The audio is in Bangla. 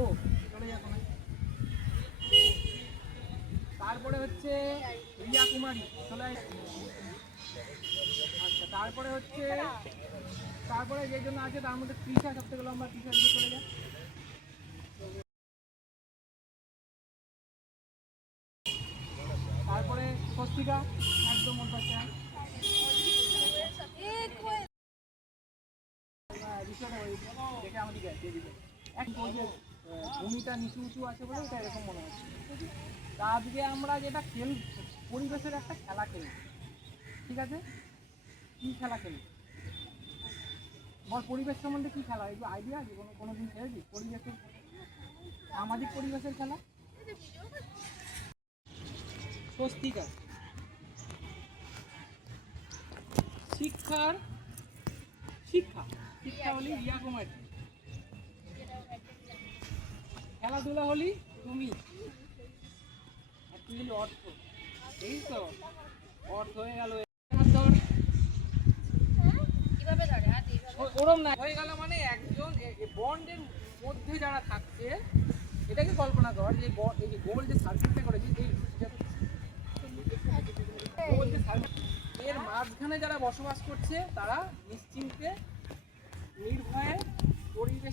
ও চলে যাবো না। তারপরে হচ্ছে রিয়া কুমারী চলে আসছে। আচ্ছা তারপরে হচ্ছে তারপরে যে জন্য আছে তার মধ্যে তৃষা সব থেকে লম্বা, তৃষা দিকে চলে যায়। তারপরে স্বস্তিকা একদম মন পাচ্ছে দেখে আমাদেরকে এক ভূমিটা নিচু উঁচু আছে বলে এটা এরকম মনে হচ্ছে। তা আজকে আমরা যেটা পরিবেশের একটা খেলা খেলি, ঠিক আছে? কি খেলা খেলি বল, পরিবেশ সম্বন্ধে কি খেলা, এগুলো আইডিয়া আছে? কোনো দিন খেলেছি পরিবেশের, সামাজিক পরিবেশের খেলা? স্বস্তিকা শিক্ষার শিক্ষা শিক্ষা হলি রিয়া কুমারী, খেলাধুলা হলি তুমি, আর তুই হলি অর্থ। এই তো অর্থ হয়ে গেল। ওরম না হয়ে গেল মানে একজন বন্ডের মধ্যে যারা থাকছে, এটাকে কল্পনা কর যে এই যে গোল যে সার্কিটটা করেছে, এর মাঝখানে যারা বসবাস করছে তারা নিশ্চিন্তে নির্ভয়ে পরিবেশে